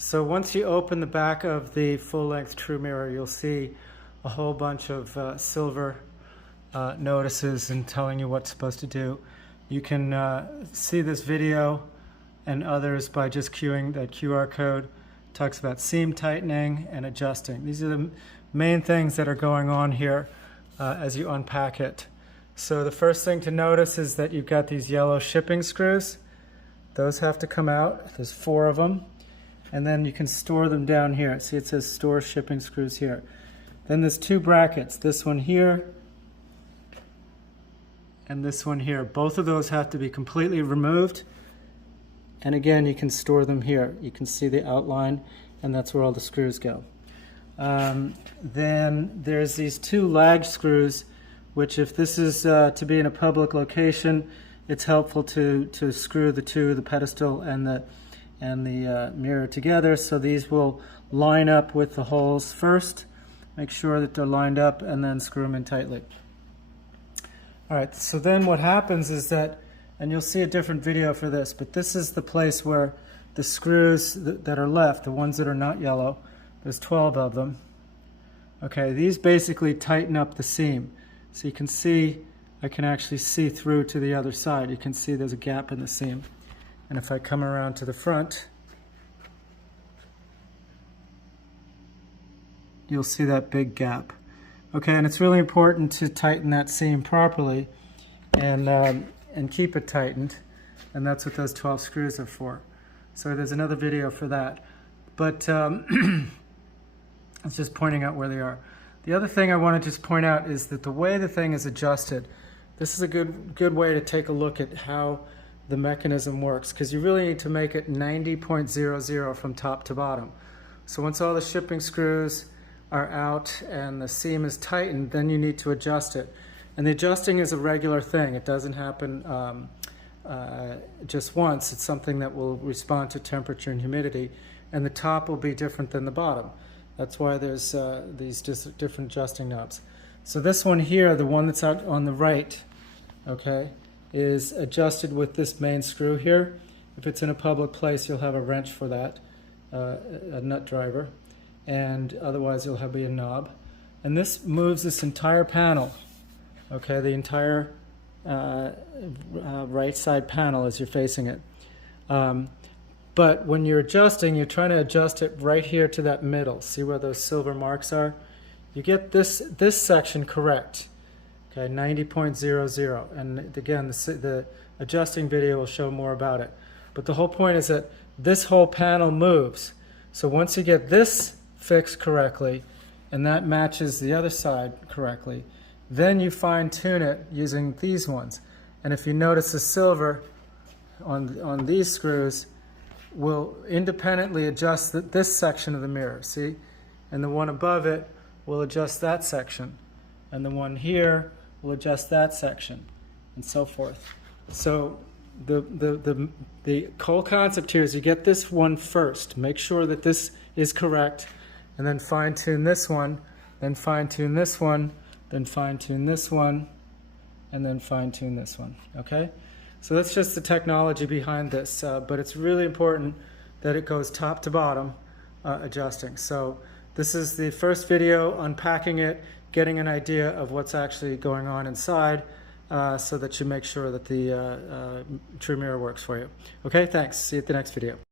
So once you open the back of the full-length true mirror, you'll see a whole bunch of silver notices and telling you what's supposed to do. You can see this video and others by just cueing that QR code. It talks about seam tightening and adjusting. These are the main things that are going on here as you unpack it. So the first thing to notice is that you've got these yellow shipping screws. Those have to come out. There's 4 of them. And then you can store them down here. See, it says store shipping screws here. Then there's 2 brackets, this one here and this one here. Both of those have to be completely removed. And again, you can store them here. You can see the outline, and that's where all the screws go. Then there's these 2 lag screws, which if this is to be in a public location, it's helpful to screw the pedestal and the mirror together. So these will line up with the holes first. Make sure that they're lined up and then screw them in tightly. All right, so then what happens is that, and you'll see a different video for this, but this is the place where the screws that are left, the ones that are not yellow, there's 12 of them. Okay, these basically tighten up the seam. So you can see, I can actually see through to the other side. You can see there's a gap in the seam. And if I come around to the front, you'll see that big gap. Okay, and it's really important to tighten that seam properly and keep it tightened. And that's what those 12 screws are for. So there's another video for that. But it's just pointing out where they are. The other thing I want to just point out is that the way the thing is adjusted, this is a good way to take a look at how the mechanism works, because you really need to make it 90.00 from top to bottom. So once all the shipping screws are out and the seam is tightened, then you need to adjust it. And the adjusting is a regular thing. It doesn't happen just once. It's something that will respond to temperature and humidity, and the top will be different than the bottom. That's why there's these different adjusting knobs. So this one here, the one that's out on the right, okay, is adjusted with this main screw here. If it's in a public place, you'll have a wrench for that, a nut driver, and otherwise you'll have a knob. And this moves this entire panel, okay, the entire right side panel as you're facing it. But when you're adjusting, you're trying to adjust it right here to that middle. See where those silver marks are? You get this section correct. Okay, 90.00, and again, the adjusting video will show more about it. But the whole point is that this whole panel moves. So once you get this fixed correctly, and that matches the other side correctly, then you fine-tune it using these ones. And if you notice, the silver on these screws will independently adjust this section of the mirror, see? And the one above it will adjust that section. And the one here will adjust that section, and so forth. So the whole concept here is you get this one first, make sure that this is correct, and then fine-tune this one, then fine-tune this one, then fine-tune this one, and then fine-tune this one, okay? So that's just the technology behind this, but it's really important that it goes top to bottom adjusting. So this is the first video unpacking it, getting an idea of what's actually going on inside so that you make sure that the true mirror works for you. Okay, thanks. See you at the next video.